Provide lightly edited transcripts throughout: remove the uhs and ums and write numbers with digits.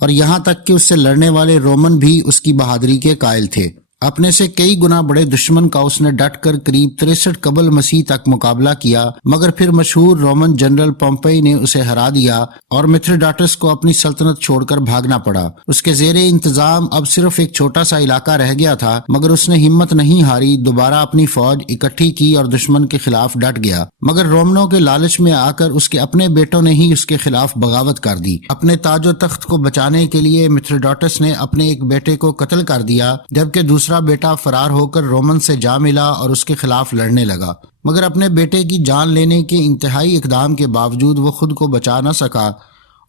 اور یہاں تک کہ اس سے لڑنے والے رومن بھی اس کی بہادری کے قائل تھے۔ اپنے سے کئی گنا بڑے دشمن کا اس نے ڈٹ کر قریب 63 قبل مسیح تک مقابلہ کیا، مگر پھر مشہور رومن جنرل پومپئی نے اسے ہرا دیا اور متھریڈاٹس کو اپنی سلطنت چھوڑ کر بھاگنا پڑا۔ اس کے زیر انتظام اب صرف ایک چھوٹا سا علاقہ رہ گیا تھا، مگر اس نے ہمت نہیں ہاری، دوبارہ اپنی فوج اکٹھی کی اور دشمن کے خلاف ڈٹ گیا۔ مگر رومنوں کے لالچ میں آ کر اس کے اپنے بیٹوں نے ہی اس کے خلاف بغاوت کر دی۔ اپنے تاج و تخت کو بچانے کے لیے متھریڈاٹس نے اپنے ایک بیٹے کو قتل کر دیا، جبکہ دوسرا بیٹا فرار ہو کر رومن سے جا ملا اور اس کے خلاف لڑنے لگا، مگر اپنے بیٹے کی جان لینے کے انتہائی اقدام کے باوجود وہ خود کو بچا نہ سکا،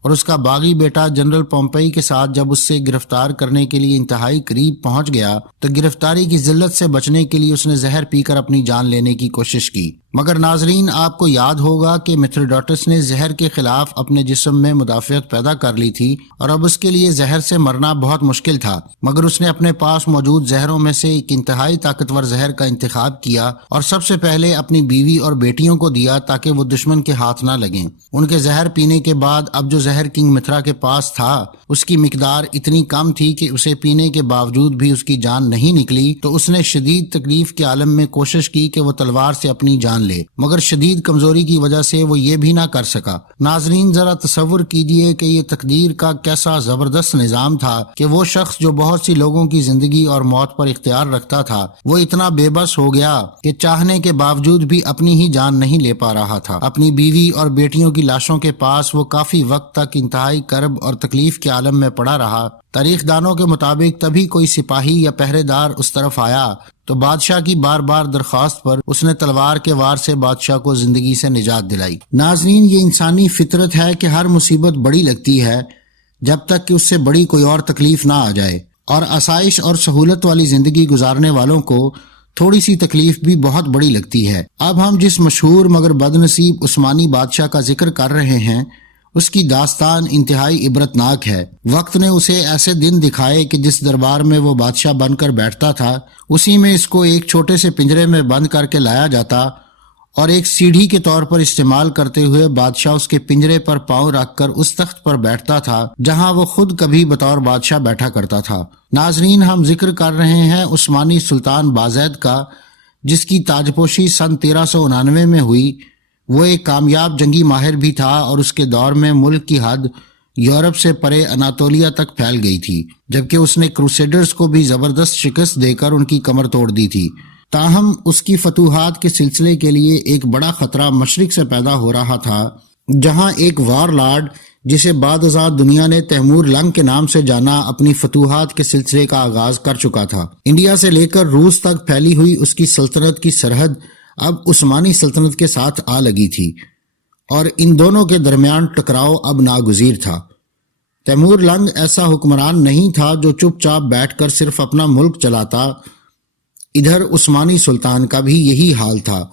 اور اس کا باغی بیٹا جنرل پومپئی کے ساتھ جب اس سے گرفتار کرنے کے لیے انتہائی قریب پہنچ گیا تو گرفتاری کی ذلت سے بچنے کے لیے اس نے زہر پی کر اپنی جان لینے کی کوشش کی۔ مگر ناظرین، آپ کو یاد ہوگا کہ متھریڈاٹس نے زہر کے خلاف اپنے جسم میں مدافعت پیدا کر لی تھی اور اب اس کے لیے زہر سے مرنا بہت مشکل تھا، مگر اس نے اپنے پاس موجود زہروں میں سے ایک انتہائی طاقتور زہر کا انتخاب کیا اور سب سے پہلے اپنی بیوی اور بیٹیوں کو دیا تاکہ وہ دشمن کے ہاتھ نہ لگیں۔ ان کے زہر پینے کے بعد اب جو زہر کنگ متھرا کے پاس تھا اس کی مقدار اتنی کم تھی کہ اسے پینے کے باوجود بھی اس کی جان نہیں نکلی، تو اس نے شدید تکلیف کے عالم میں کوشش کی کہ وہ تلوار سے اپنی جان لے، مگر شدید کمزوری کی وجہ سے وہ یہ بھی نہ کر سکا۔ ناظرین، ذرا تصور کیجئے کہ یہ تقدیر کا کیسا زبردست نظام تھا کہ وہ شخص جو بہت سی لوگوں کی زندگی اور موت پر اختیار رکھتا تھا، وہ اتنا بے بس ہو گیا کہ چاہنے کے باوجود بھی اپنی ہی جان نہیں لے پا رہا تھا۔ اپنی بیوی اور بیٹیوں کی لاشوں کے پاس وہ کافی وقت تک انتہائی کرب اور تکلیف کے عالم میں پڑا رہا۔ تاریخ دانوں کے مطابق تبھی کوئی سپاہی یا پہرے دار اس طرف آیا تو بادشاہ کی بار بار درخواست پر اس نے تلوار کے وار سے بادشاہ کو زندگی سے نجات دلائی۔ ناظرین، یہ انسانی فطرت ہے کہ ہر مصیبت بڑی لگتی ہے جب تک کہ اس سے بڑی کوئی اور تکلیف نہ آ جائے، اور آسائش اور سہولت والی زندگی گزارنے والوں کو تھوڑی سی تکلیف بھی بہت بڑی لگتی ہے۔ اب ہم جس مشہور مگر بد نصیب عثمانی بادشاہ کا ذکر کر رہے ہیں، اس کی داستان انتہائی عبرتناک ہے۔ وقت نے اسے ایسے دن دکھائے کہ جس دربار میں وہ بادشاہ بن کر بیٹھتا تھا، اسی میں اس کو ایک چھوٹے سے پنجرے میں بند کر کے لایا جاتا اور ایک سیڑھی کے طور پر استعمال کرتے ہوئے بادشاہ اس کے پنجرے پر پاؤں رکھ کر اس تخت پر بیٹھتا تھا جہاں وہ خود کبھی بطور بادشاہ بیٹھا کرتا تھا۔ ناظرین، ہم ذکر کر رہے ہیں عثمانی سلطان بازید کا، جس کی تاجپوشی سن 1399 میں ہوئی۔ وہ ایک کامیاب جنگی ماہر بھی تھا اور اس کے دور میں ملک کی حد یورپ سے پرے اناطولیہ تک پھیل گئی تھی، جبکہ اس نے کروسیڈرز کو بھی زبردست شکست دے کر ان کی کمر توڑ دی تھی۔ تاہم اس کی فتوحات کے سلسلے کے لیے ایک بڑا خطرہ مشرق سے پیدا ہو رہا تھا، جہاں ایک وار لارڈ جسے بعد ازاں دنیا نے تیمور لنگ کے نام سے جانا اپنی فتوحات کے سلسلے کا آغاز کر چکا تھا۔ انڈیا سے لے کر روس تک پھیلی ہوئی اس کی سلطنت کی سرحد اب عثمانی سلطنت کے ساتھ آ لگی تھی اور ان دونوں کے درمیان ٹکراؤ اب ناگزیر تھا۔ تیمور لنگ ایسا حکمران نہیں تھا جو چپ چاپ بیٹھ کر صرف اپنا ملک چلاتا، ادھر عثمانی سلطان کا بھی یہی حال تھا،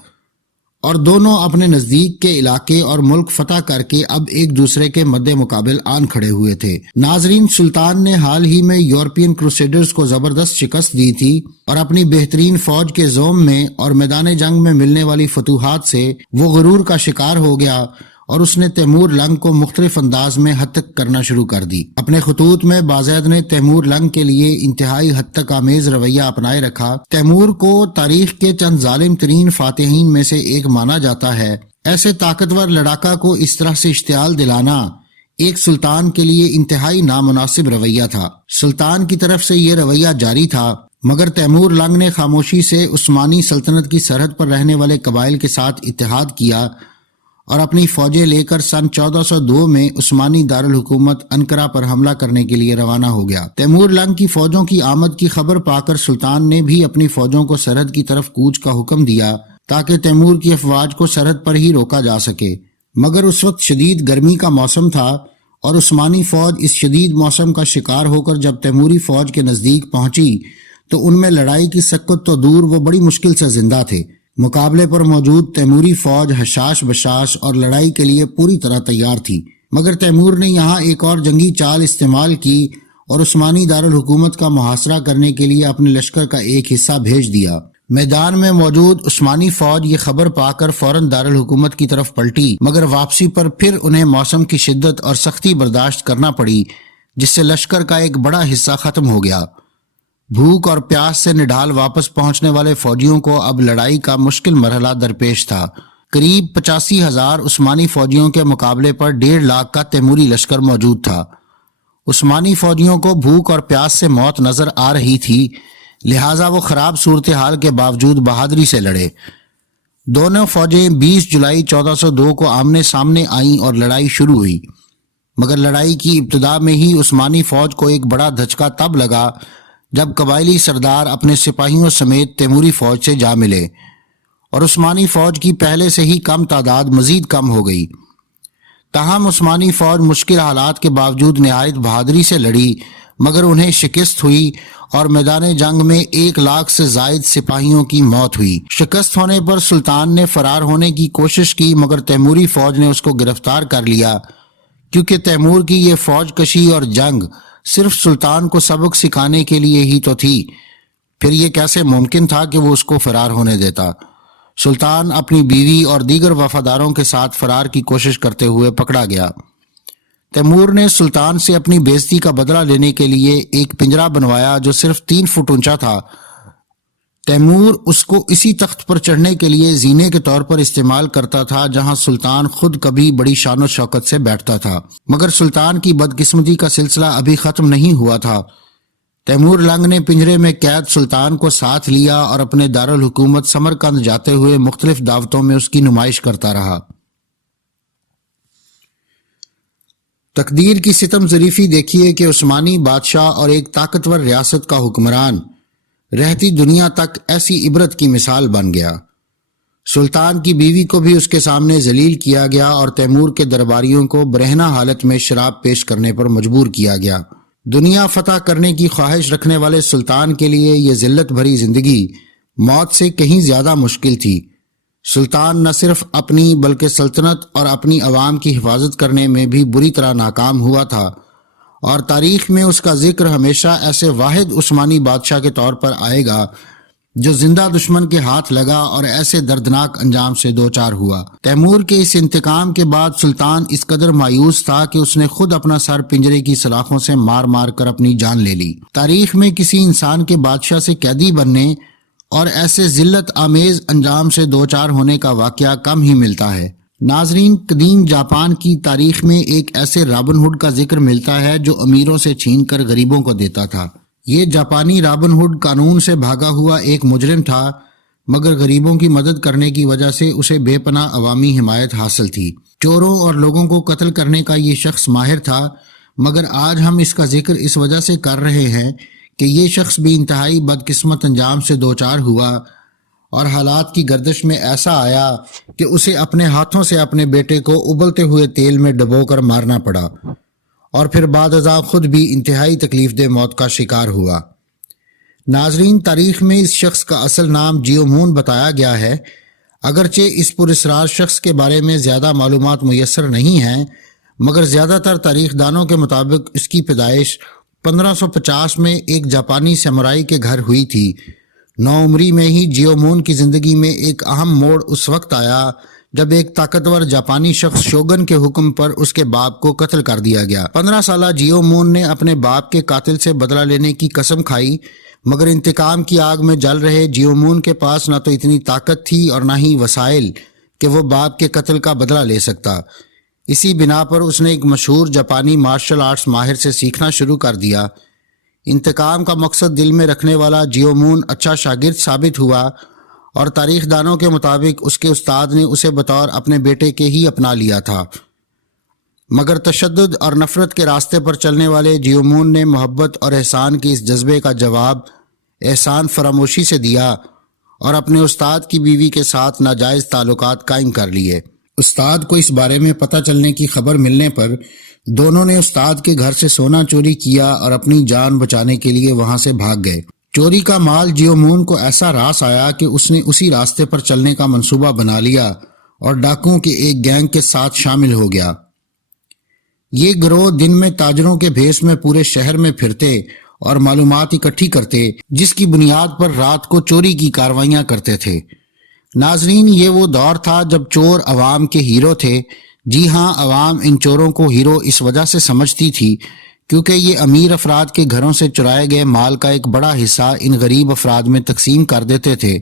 اور دونوں اپنے نزدیک کے علاقے اور ملک فتح کر کے اب ایک دوسرے کے مد مقابل آن کھڑے ہوئے تھے۔ ناظرین، سلطان نے حال ہی میں یورپین کروسیڈرز کو زبردست شکست دی تھی اور اپنی بہترین فوج کے زوم میں اور میدان جنگ میں ملنے والی فتوحات سے وہ غرور کا شکار ہو گیا اور اس نے تیمور لنگ کو مختلف انداز میں حد تک کرنا شروع کر دی۔ اپنے خطوط میں بازید نے تیمور لنگ کے لیے انتہائی حد تک آمیز رویہ اپنائے رکھا۔ تیمور کو تاریخ کے چند ظالم ترین فاتحین میں سے ایک مانا جاتا ہے۔ ایسے طاقتور لڑاکا کو اس طرح سے اشتعال دلانا ایک سلطان کے لیے انتہائی نامناسب رویہ تھا۔ سلطان کی طرف سے یہ رویہ جاری تھا، مگر تیمور لنگ نے خاموشی سے عثمانی سلطنت کی سرحد پر رہنے والے قبائل کے ساتھ اتحاد کیا اور اپنی فوجیں لے کر سن 1402 میں عثمانی دارالحکومت انقرہ پر حملہ کرنے کے لیے روانہ ہو گیا۔ تیمور لنگ کی فوجوں کی آمد کی خبر پا کر سلطان نے بھی اپنی فوجوں کو سرحد کی طرف کوچ کا حکم دیا تاکہ تیمور کی افواج کو سرحد پر ہی روکا جا سکے، مگر اس وقت شدید گرمی کا موسم تھا اور عثمانی فوج اس شدید موسم کا شکار ہو کر جب تیموری فوج کے نزدیک پہنچی تو ان میں لڑائی کی سکت تو دور، وہ بڑی مشکل سے زندہ تھے۔ مقابلے پر موجود تیموری فوج حشاش بشاش اور لڑائی کے لیے پوری طرح تیار تھی، مگر تیمور نے یہاں ایک اور جنگی چال استعمال کی اور عثمانی دارالحکومت کا محاصرہ کرنے کے لیے اپنے لشکر کا ایک حصہ بھیج دیا۔ میدان میں موجود عثمانی فوج یہ خبر پا کر فوراً دارالحکومت کی طرف پلٹی، مگر واپسی پر پھر انہیں موسم کی شدت اور سختی برداشت کرنا پڑی، جس سے لشکر کا ایک بڑا حصہ ختم ہو گیا۔ بھوک اور پیاس سے نڈھال واپس پہنچنے والے فوجیوں کو اب لڑائی کا مشکل مرحلہ درپیش تھا۔ قریب 85,000 عثمانی فوجیوں کے مقابلے پر 1.5 لاکھ کا تیموری لشکر موجود تھا۔ عثمانی فوجیوں کو بھوک اور پیاس سے موت نظر آ رہی تھی، لہٰذا وہ خراب صورتحال کے باوجود بہادری سے لڑے۔ دونوں فوجیں 20 جولائی 1402 کو آمنے سامنے آئیں اور لڑائی شروع ہوئی، مگر لڑائی کی ابتدا میں ہی عثمانی فوج کو ایک بڑا دھچکا تب لگا جب قبائلی سردار اپنے سپاہیوں سمیت تیموری فوج سے جا ملے، اور عثمانی فوج کی پہلے سے ہی کم تعداد مزید کم ہو گئی۔ تاہم عثمانی فوج مشکل حالات کے باوجود نہایت بہادری سے لڑی، مگر انہیں شکست ہوئی اور میدان جنگ میں 1 لاکھ سے زائد سپاہیوں کی موت ہوئی۔ شکست ہونے پر سلطان نے فرار ہونے کی کوشش کی، مگر تیموری فوج نے اس کو گرفتار کر لیا، کیونکہ تیمور کی یہ فوج کشی اور جنگ صرف سلطان کو سبق سکھانے کے لیے ہی تو تھی، پھر یہ کیسے ممکن تھا کہ وہ اس کو فرار ہونے دیتا۔ سلطان اپنی بیوی اور دیگر وفاداروں کے ساتھ فرار کی کوشش کرتے ہوئے پکڑا گیا۔ تیمور نے سلطان سے اپنی بے عزتی کا بدلہ لینے کے لیے ایک پنجرا بنوایا جو صرف 3 فٹ اونچا تھا۔ تیمور اس کو اسی تخت پر چڑھنے کے لیے زینے کے طور پر استعمال کرتا تھا جہاں سلطان خود کبھی بڑی شان و شوکت سے بیٹھتا تھا، مگر سلطان کی بدقسمتی کا سلسلہ ابھی ختم نہیں ہوا تھا۔ تیمور لنگ نے پنجرے میں قید سلطان کو ساتھ لیا اور اپنے دارالحکومت سمرقند جاتے ہوئے مختلف دعوتوں میں اس کی نمائش کرتا رہا۔ تقدیر کی ستم ظریفی دیکھیے کہ عثمانی بادشاہ اور ایک طاقتور ریاست کا حکمران رہتی دنیا تک ایسی عبرت کی مثال بن گیا۔ سلطان کی بیوی کو بھی اس کے سامنے ذلیل کیا گیا اور تیمور کے درباریوں کو برہنہ حالت میں شراب پیش کرنے پر مجبور کیا گیا۔ دنیا فتح کرنے کی خواہش رکھنے والے سلطان کے لیے یہ ذلت بھری زندگی موت سے کہیں زیادہ مشکل تھی۔ سلطان نہ صرف اپنی بلکہ سلطنت اور اپنی عوام کی حفاظت کرنے میں بھی بری طرح ناکام ہوا تھا، اور تاریخ میں اس کا ذکر ہمیشہ ایسے واحد عثمانی بادشاہ کے طور پر آئے گا جو زندہ دشمن کے ہاتھ لگا اور ایسے دردناک انجام سے دوچار ہوا۔ تیمور کے اس انتقام کے بعد سلطان اس قدر مایوس تھا کہ اس نے خود اپنا سر پنجرے کی سلاخوں سے مار مار کر اپنی جان لے لی۔ تاریخ میں کسی انسان کے بادشاہ سے قیدی بننے اور ایسے ذلت آمیز انجام سے دوچار ہونے کا واقعہ کم ہی ملتا ہے۔ ناظرین، قدیم جاپان کی تاریخ میں ایک ایسے رابن ہوڈ کا ذکر ملتا ہے جو امیروں سے چھین کر غریبوں کو دیتا تھا۔ یہ جاپانی رابن ہوڈ قانون سے بھاگا ہوا ایک مجرم تھا، مگر غریبوں کی مدد کرنے کی وجہ سے اسے بے پناہ عوامی حمایت حاصل تھی۔ چوروں اور لوگوں کو قتل کرنے کا یہ شخص ماہر تھا، مگر آج ہم اس کا ذکر اس وجہ سے کر رہے ہیں کہ یہ شخص بھی انتہائی بدقسمت انجام سے دوچار ہوا اور حالات کی گردش میں ایسا آیا کہ اسے اپنے ہاتھوں سے اپنے بیٹے کو ابلتے ہوئے تیل میں ڈبو کر مارنا پڑا، اور پھر بعد ازاں خود بھی انتہائی تکلیف دہ موت کا شکار ہوا۔ ناظرین، تاریخ میں اس شخص کا اصل نام جیومون بتایا گیا ہے، اگرچہ اس پراسرار شخص کے بارے میں زیادہ معلومات میسر نہیں ہیں، مگر زیادہ تر تاریخ دانوں کے مطابق اس کی پیدائش 1550 میں ایک جاپانی سامورائی کے گھر ہوئی تھی۔ نوعمری میں ہی جیومون کی زندگی میں ایک اہم موڑ اس وقت آیا جب ایک طاقتور جاپانی شخص شوگن کے حکم پر اس کے باپ کو قتل کر دیا گیا۔ 15 سالہ جیومون نے اپنے باپ کے قاتل سے بدلہ لینے کی قسم کھائی، مگر انتقام کی آگ میں جل رہے جیومون کے پاس نہ تو اتنی طاقت تھی اور نہ ہی وسائل کہ وہ باپ کے قتل کا بدلہ لے سکتا۔ اسی بنا پر اس نے ایک مشہور جاپانی مارشل آرٹس ماہر سے سیکھنا شروع کر دیا۔ انتقام کا مقصد دل میں رکھنے والا جیومون اچھا شاگرد ثابت ہوا، اور تاریخ دانوں کے مطابق اس کے استاد نے اسے بطور اپنے بیٹے کے ہی اپنا لیا تھا۔ مگر تشدد اور نفرت کے راستے پر چلنے والے جیومون نے محبت اور احسان کے اس جذبے کا جواب احسان فراموشی سے دیا اور اپنے استاد کی بیوی کے ساتھ ناجائز تعلقات قائم کر لیے۔ استاد کو اس بارے میں پتہ چلنے کی خبر ملنے پر دونوں نے استاد کے گھر سے سونا چوری کیا اور اپنی جان بچانے کے لیے وہاں سے بھاگ گئے۔ چوری کا مال جیومون کو ایسا راس آیا کہ اس نے اسی راستے پر چلنے کا منصوبہ بنا لیا اور ڈاکوؤں کے ایک گینگ کے ساتھ شامل ہو گیا۔ یہ گروہ دن میں تاجروں کے بھیس میں پورے شہر میں پھرتے اور معلومات اکٹھی کرتے، جس کی بنیاد پر رات کو چوری کی کاروائیاں کرتے تھے۔ ناظرین، یہ وہ دور تھا جب چور عوام کے ہیرو تھے۔ جی ہاں، عوام ان چوروں کو ہیرو اس وجہ سے سمجھتی تھی کیونکہ یہ امیر افراد کے گھروں سے چرائے گئے مال کا ایک بڑا حصہ ان غریب افراد میں تقسیم کر دیتے تھے،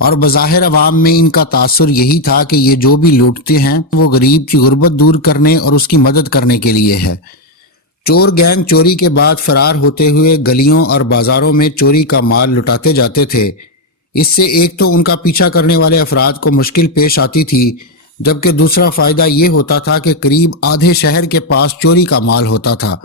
اور بظاہر عوام میں ان کا تاثر یہی تھا کہ یہ جو بھی لوٹتے ہیں وہ غریب کی غربت دور کرنے اور اس کی مدد کرنے کے لیے ہے۔ چور گینگ چوری کے بعد فرار ہوتے ہوئے گلیوں اور بازاروں میں چوری کا مال لٹاتے جاتے تھے۔ اس سے ایک تو ان کا پیچھا کرنے والے افراد کو مشکل پیش آتی تھی، جبکہ دوسرا فائدہ یہ ہوتا تھا کہ قریب آدھے شہر کے پاس چوری کا مال ہوتا تھا،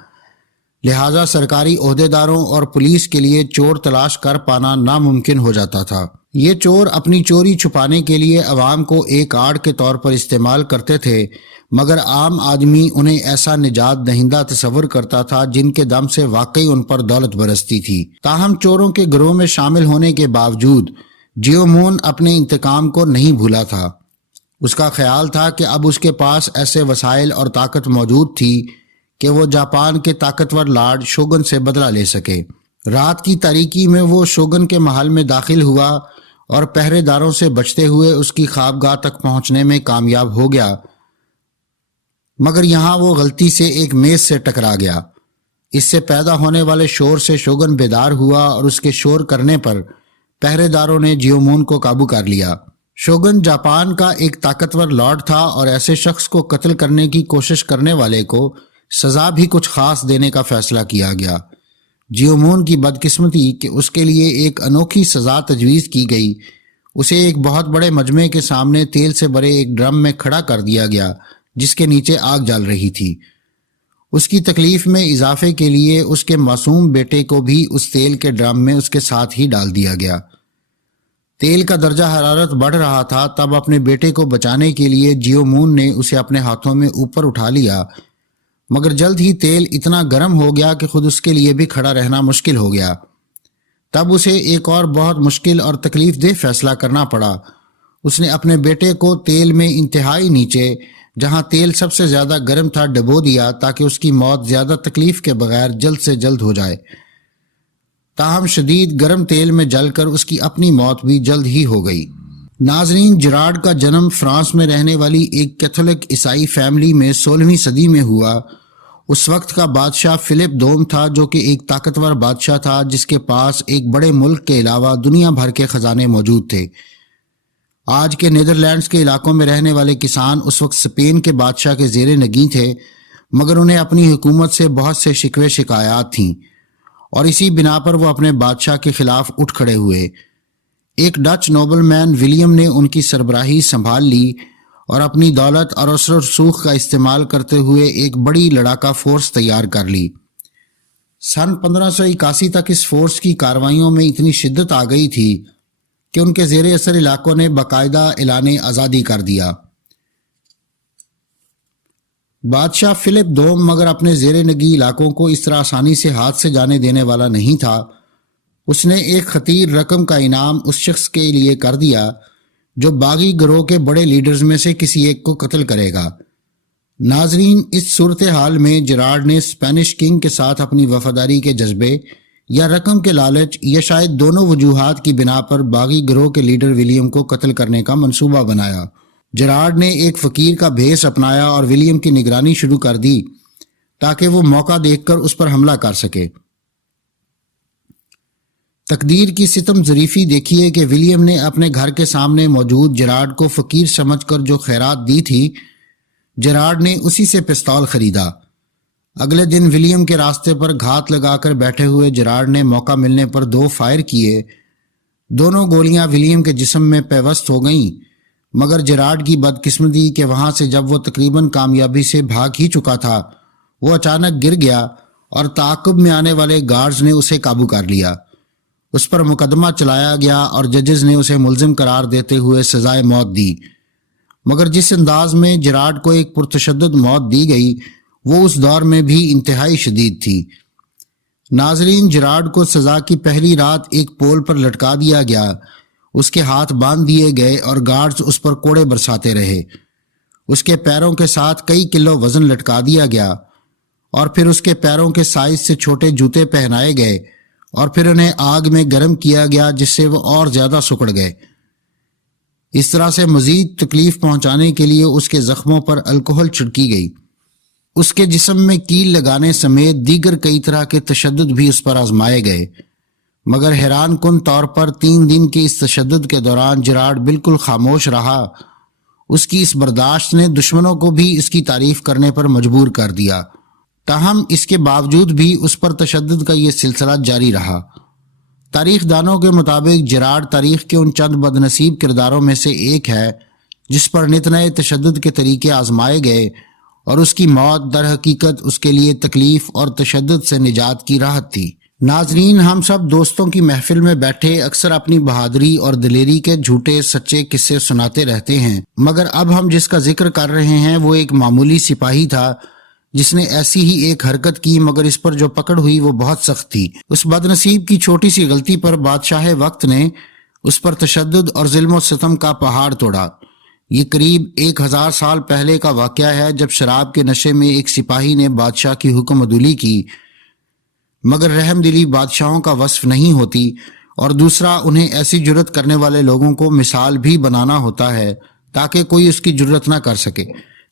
لہٰذا سرکاری عہدیداروں اور پولیس کے لیے چور تلاش کر پانا ناممکن ہو جاتا تھا۔ یہ چور اپنی چوری چھپانے کے لیے عوام کو ایک آڑ کے طور پر استعمال کرتے تھے، مگر عام آدمی انہیں ایسا نجات دہندہ تصور کرتا تھا جن کے دم سے واقعی ان پر دولت برستی تھی۔ تاہم چوروں کے گروہ میں شامل ہونے کے باوجود جیومون اپنے انتقام کو نہیں بھولا تھا۔ اس کا خیال تھا کہ اب اس کے پاس ایسے وسائل اور طاقت موجود تھی کہ وہ جاپان کے طاقتور لارڈ شوگن سے بدلہ لے سکے۔ رات کی تاریکی میں وہ شوگن کے محل میں داخل ہوا اور پہرے داروں سے بچتے ہوئے اس کی خوابگاہ تک پہنچنے میں کامیاب ہو گیا، مگر یہاں وہ غلطی سے ایک میز سے ٹکرا گیا۔ اس سے پیدا ہونے والے شور سے شوگن بیدار ہوا اور اس کے شور کرنے پر پہرے داروں نے جیومون کو قابو کر لیا۔ شوگن جاپان کا ایک طاقتور لارڈ تھا اور ایسے شخص کو قتل کرنے کی کوشش کرنے والے کو سزا بھی کچھ خاص دینے کا فیصلہ کیا گیا۔ جیومون کی بدقسمتی کہ اس کے لیے ایک انوکھی سزا تجویز کی گئی۔ اسے ایک بہت بڑے مجمع کے سامنے تیل سے بھرے ایک ڈرم میں کھڑا کر دیا گیا جس کے نیچے آگ جل رہی تھی۔ اس کی تکلیف میں اضافے کے لیے اس کے معصوم بیٹے کو بھی اس تیل کے ڈرم میں اس کے ساتھ ہی ڈال دیا گیا۔ تیل کا درجہ حرارت بڑھ رہا تھا، تب اپنے بیٹے کو بچانے کے لیے جیومون نے اسے اپنے ہاتھوں میں اوپر اٹھا لیا، مگر جلد ہی تیل اتنا گرم ہو گیا کہ خود اس کے لیے بھی کھڑا رہنا مشکل ہو گیا۔ تب اسے ایک اور بہت مشکل اور تکلیف دہ فیصلہ کرنا پڑا۔ اس نے اپنے بیٹے کو تیل میں انتہائی نیچے، جہاں تیل سب سے زیادہ گرم تھا، ڈبو دیا تاکہ اس کی موت زیادہ تکلیف کے بغیر جلد سے جلد ہو جائے۔ تاہم شدید گرم تیل میں جل کر اس کی اپنی موت بھی جلد ہی ہو گئی۔ ناظرین، جراڈ کا جنم فرانس میں رہنے والی ایک کیتھولک عیسائی فیملی میں 16ویں صدی میں ہوا۔ اس وقت کا بادشاہ فلپ دوم تھا، جو کہ ایک طاقتور بادشاہ تھا جس کے پاس ایک بڑے ملک کے علاوہ دنیا بھر کے خزانے موجود تھے۔ آج کے نیدرلینڈز کے علاقوں میں رہنے والے کسان اس وقت اسپین کے بادشاہ کے زیر نگیں تھے، مگر انہیں اپنی حکومت سے بہت سے شکوے شکایات تھیں، اور اسی بنا پر وہ اپنے بادشاہ کے خلاف اٹھ کھڑے ہوئے۔ ایک ڈچ نوبل مین ولیم نے ان کی سربراہی سنبھال لی اور اپنی دولت اور اثر و رسوخ کا استعمال کرتے ہوئے ایک بڑی لڑاکا فورس تیار کر لی۔ سن 1581 تک اس فورس کی کارروائیوں میں اتنی شدت آ گئی تھی کہ ان کے زیر اثر علاقوں نے باقاعدہ اعلان آزادی کر دیا۔ بادشاہ فلپ دوم مگر اپنے زیر نگی علاقوں کو اس طرح آسانی سے ہاتھ سے جانے دینے والا نہیں تھا۔ اس نے ایک خطیر رقم کا انعام اس شخص کے لیے کر دیا جو باغی گروہ کے بڑے لیڈرز میں سے کسی ایک کو قتل کرے گا۔ ناظرین، اس صورتحال میں جراڈ نے اسپینش کنگ کے ساتھ اپنی وفاداری کے جذبے یا رقم کے لالچ یا شاید دونوں وجوہات کی بنا پر باغی گروہ کے لیڈر ولیم کو قتل کرنے کا منصوبہ بنایا۔ جراڈ نے ایک فقیر کا بھیس اپنایا اور ولیم کی نگرانی شروع کر دی تاکہ وہ موقع دیکھ کر اس پر حملہ کر سکے۔ تقدیر کی ستم ظریفی دیکھیے کہ ولیم نے اپنے گھر کے سامنے موجود جراڈ کو فقیر سمجھ کر جو خیرات دی تھی، جراڈ نے اسی سے پستول خریدا۔ اگلے دن ولیم کے راستے پر گھات لگا کر بیٹھے ہوئے جراڈ نے موقع ملنے پر 2 فائر کیے۔ دونوں گولیاں ولیم کے جسم میں پیوست ہو گئیں، مگر جراڈ کی بدقسمتی کہ وہاں سے جب وہ تقریباً کامیابی سے بھاگ ہی چکا تھا، وہ اچانک گر گیا اور تعاقب میں آنے والے گارڈز نے اسے قابو کر لیا۔ اس پر مقدمہ چلایا گیا اور ججز نے اسے ملزم قرار دیتے ہوئے سزائے موت دی، مگر جس انداز میں جراڈ کو ایک پرتشدد موت دی گئی وہ اس دور میں بھی انتہائی شدید تھی۔ ناظرین، جراڈ کو سزا کی پہلی رات ایک پول پر لٹکا دیا گیا، اس کے ہاتھ باندھ دیے گئے اور گارڈز اس پر کوڑے برساتے رہے۔ اس کے پیروں کے ساتھ کئی کلو وزن لٹکا دیا گیا اور پھر اس کے پیروں کے سائز سے چھوٹے جوتے پہنائے گئے اور پھر انہیں آگ میں گرم کیا گیا جس سے وہ اور زیادہ سکڑ گئے۔ اس طرح سے مزید تکلیف پہنچانے کے لیے اس کے زخموں پر الکحل چھڑکی گئی۔ اس کے جسم میں کیل لگانے سمیت دیگر کئی طرح کے تشدد بھی اس پر آزمائے گئے، مگر حیران کن طور پر 3 دن کے اس تشدد کے دوران جراڈ بالکل خاموش رہا۔ اس کی اس برداشت نے دشمنوں کو بھی اس کی تعریف کرنے پر مجبور کر دیا، تاہم اس کے باوجود بھی اس پر تشدد کا یہ سلسلہ جاری رہا۔ تاریخ دانوں کے مطابق جراڈ تاریخ کے ان چند بد نصیب کرداروں میں سے ایک ہے جس پر نت نئے تشدد کے طریقے آزمائے گئے، اور اس کی موت در حقیقت اس کے لیے تکلیف اور تشدد سے نجات کی راحت تھی۔ ناظرین، ہم سب دوستوں کی محفل میں بیٹھے اکثر اپنی بہادری اور دلیری کے جھوٹے سچے قصے سناتے رہتے ہیں، مگر اب ہم جس کا ذکر کر رہے ہیں وہ ایک معمولی سپاہی تھا جس نے ایسی ہی ایک حرکت کی، مگر اس پر جو پکڑ ہوئی وہ بہت سخت تھی۔ اس بد نصیب کی چھوٹی سی غلطی پر بادشاہ وقت نے اس پر تشدد اور ظلم و ستم کا پہاڑ توڑا۔ یہ قریب 1000 سال پہلے کا واقعہ ہے، جب شراب کے نشے میں ایک سپاہی نے بادشاہ کی حکم عدولی کی، مگر رحم دلی بادشاہوں کا وصف نہیں ہوتی، اور دوسرا انہیں ایسی جرت کرنے والے لوگوں کو مثال بھی بنانا ہوتا ہے تاکہ کوئی اس کی جرت نہ کر سکے۔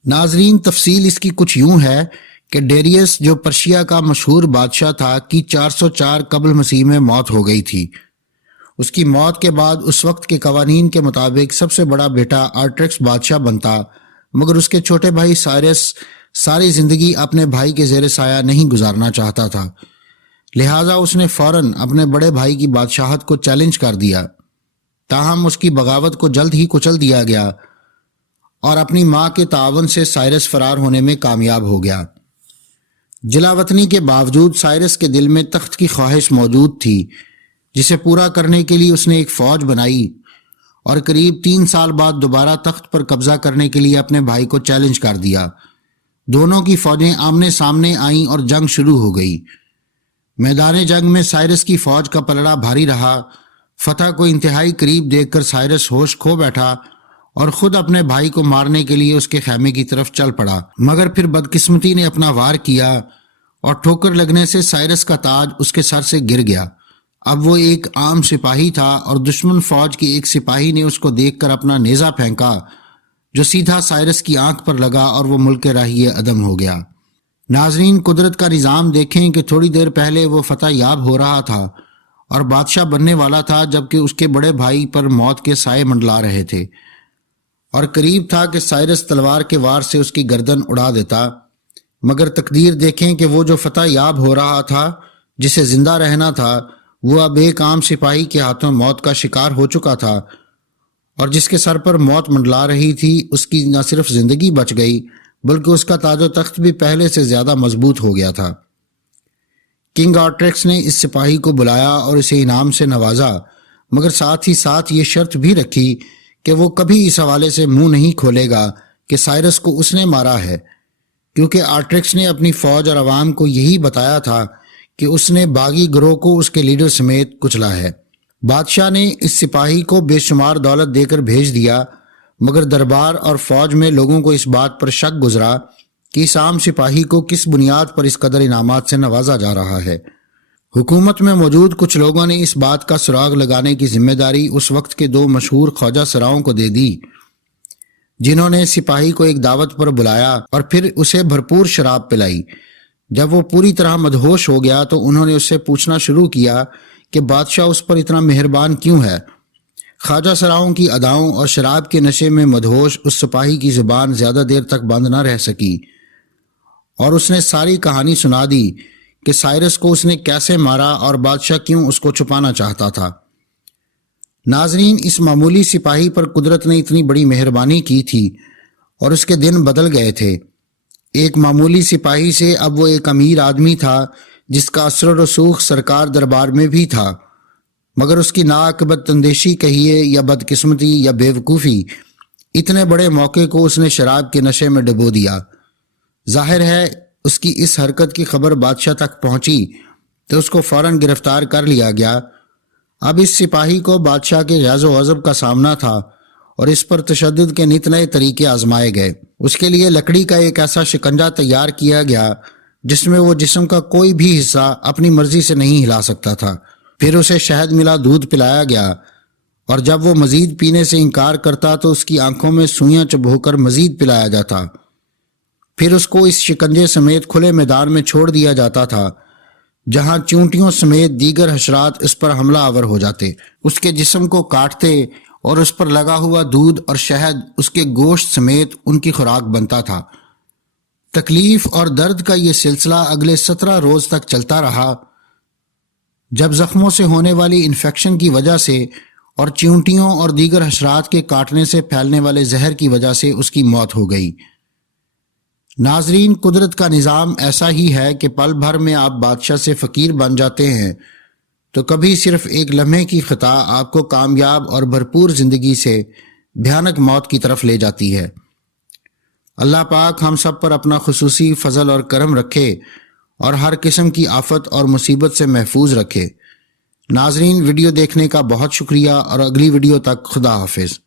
ناظرین، تفصیل اس کی کچھ یوں ہے کہ ڈیریس جو پرشیا کا مشہور بادشاہ تھا کی 404 قبل مسیح میں موت ہو گئی تھی۔ اس کی موت کے بعد اس وقت کے قوانین کے مطابق سب سے بڑا بیٹا آرٹرکس بادشاہ بنتا، مگر اس کے چھوٹے بھائی سائرس ساری زندگی اپنے بھائی کے زیر سایہ نہیں گزارنا چاہتا تھا، لہٰذا اس نے فوراً اپنے بڑے بھائی کی بادشاہت کو چیلنج کر دیا۔ تاہم اس کی بغاوت کو جلد ہی کچل دیا گیا اور اپنی ماں کے تعاون سے سائرس فرار ہونے میں کامیاب ہو گیا۔ جلاوطنی کے باوجود سائرس کے دل میں تخت کی خواہش موجود تھی، جسے پورا کرنے کے لیے اس نے ایک فوج بنائی اور قریب 3 سال بعد دوبارہ تخت پر قبضہ کرنے کے لیے اپنے بھائی کو چیلنج کر دیا۔ دونوں کی فوجیں آمنے سامنے آئیں اور جنگ شروع ہو گئی۔ میدان جنگ میں سائرس کی فوج کا پلڑا بھاری رہا۔ فتح کو انتہائی قریب دیکھ کر سائرس ہوش کھو بیٹھا اور خود اپنے بھائی کو مارنے کے لیے اس کے خیمے کی طرف چل پڑا، مگر پھر بدقسمتی نے اپنا وار کیا اور ٹھوکر لگنے سے سائرس کا تاج اس کے سر سے گر گیا۔ اب وہ ایک عام سپاہی تھا اور دشمن فوج کے ایک سپاہی نے اس کو دیکھ کر اپنا نیزہ پھینکا جو سیدھا سائرس کی آنکھ پر لگا اور وہ ملک راہی عدم ہو گیا۔ ناظرین، قدرت کا نظام دیکھیں کہ تھوڑی دیر پہلے وہ فتح یاب ہو رہا تھا اور بادشاہ بننے والا تھا، جبکہ اس کے بڑے بھائی پر موت کے سائے منڈلا رہے تھے، اور قریب تھا کہ سائرس تلوار کے وار سے اس کی گردن اڑا دیتا، مگر تقدیر دیکھیں کہ وہ جو فتح یاب ہو رہا تھا، جسے زندہ رہنا تھا، وہ اب ایک عام سپاہی کے ہاتھوں موت کا شکار ہو چکا تھا، اور جس کے سر پر موت منڈلا رہی تھی اس کی نہ صرف زندگی بچ گئی بلکہ اس کا تاج و تخت بھی پہلے سے زیادہ مضبوط ہو گیا تھا۔ کنگ آرٹریکس نے اس سپاہی کو بلایا اور اسے انعام سے نوازا، مگر ساتھ ہی ساتھ یہ شرط بھی رکھی کہ وہ کبھی اس حوالے سے منہ نہیں کھولے گا کہ سائرس کو اس نے مارا ہے، کیونکہ آرٹریکس نے اپنی فوج اور عوام کو یہی بتایا تھا کہ اس نے باغی گروہ کو اس کے لیڈر سمیت کچلا ہے۔ بادشاہ نے اس سپاہی کو بے شمار دولت دے کر بھیج دیا، مگر دربار اور فوج میں لوگوں کو اس بات پر شک گزرا کہ اس عام سپاہی کو کس بنیاد پر اس قدر انعامات سے نوازا جا رہا ہے۔ حکومت میں موجود کچھ لوگوں نے اس بات کا سراغ لگانے کی ذمہ داری اس وقت کے 2 مشہور خواجہ سراؤں کو دے دی، جنہوں نے سپاہی کو ایک دعوت پر بلایا اور پھر اسے بھرپور شراب پلائی۔ جب وہ پوری طرح مدہوش ہو گیا تو انہوں نے اس سے پوچھنا شروع کیا کہ بادشاہ اس پر اتنا مہربان کیوں ہے۔ خواجہ سراؤں کی اداؤں اور شراب کے نشے میں مدہوش اس سپاہی کی زبان زیادہ دیر تک بند نہ رہ سکی اور اس نے ساری کہانی سنا دی کہ سائرس کو اس نے کیسے مارا اور بادشاہ کیوں اس کو چھپانا چاہتا تھا۔ ناظرین، اس معمولی سپاہی پر قدرت نے اتنی بڑی مہربانی کی تھی اور اس کے دن بدل گئے تھے۔ ایک معمولی سپاہی سے اب وہ ایک امیر آدمی تھا جس کا اثر و رسوخ سرکار دربار میں بھی تھا، مگر اس کی ناعاقبت تندیشی کہیے یا بدقسمتی یا بیوقوفی، اتنے بڑے موقع کو اس نے شراب کے نشے میں ڈبو دیا۔ ظاہر ہے اس کی اس حرکت کی خبر بادشاہ تک پہنچی تو اس کو فوراً گرفتار کر لیا گیا۔ اب اس سپاہی کو بادشاہ کے غیظ و غضب کا سامنا تھا اور اس پر تشدد کے نت نئے طریقے آزمائے گئے۔ اس کے لیے لکڑی کا ایک ایسا شکنجہ تیار کیا گیا جس میں وہ جسم کا کوئی بھی حصہ اپنی مرضی سے نہیں ہلا سکتا تھا۔ پھر اسے شہد ملا دودھ پلایا گیا اور جب وہ مزید پینے سے انکار کرتا تو اس کی آنکھوں میں سوئیاں چبھو کر مزید پلایا جاتا پھر اس کو اس شکنجے سمیت کھلے میدان میں چھوڑ دیا جاتا تھا جہاں چونٹیوں سمیت دیگر حشرات اس پر حملہ آور ہو جاتے، اس کے جسم کو کاٹتے اور اس پر لگا ہوا دودھ اور شہد اس کے گوشت سمیت ان کی خوراک بنتا تھا۔ تکلیف اور درد کا یہ سلسلہ اگلے 17 روز تک چلتا رہا، جب زخموں سے ہونے والی انفیکشن کی وجہ سے اور چیونٹیوں اور دیگر حشرات کے کاٹنے سے پھیلنے والے زہر کی وجہ سے اس کی موت ہو گئی۔ ناظرین، قدرت کا نظام ایسا ہی ہے کہ پل بھر میں آپ بادشاہ سے فقیر بن جاتے ہیں تو کبھی صرف ایک لمحے کی خطا آپ کو کامیاب اور بھرپور زندگی سے بھیانک موت کی طرف لے جاتی ہے۔ اللہ پاک ہم سب پر اپنا خصوصی فضل اور کرم رکھے اور ہر قسم کی آفت اور مصیبت سے محفوظ رکھے۔ ناظرین، ویڈیو دیکھنے کا بہت شکریہ اور اگلی ویڈیو تک خدا حافظ۔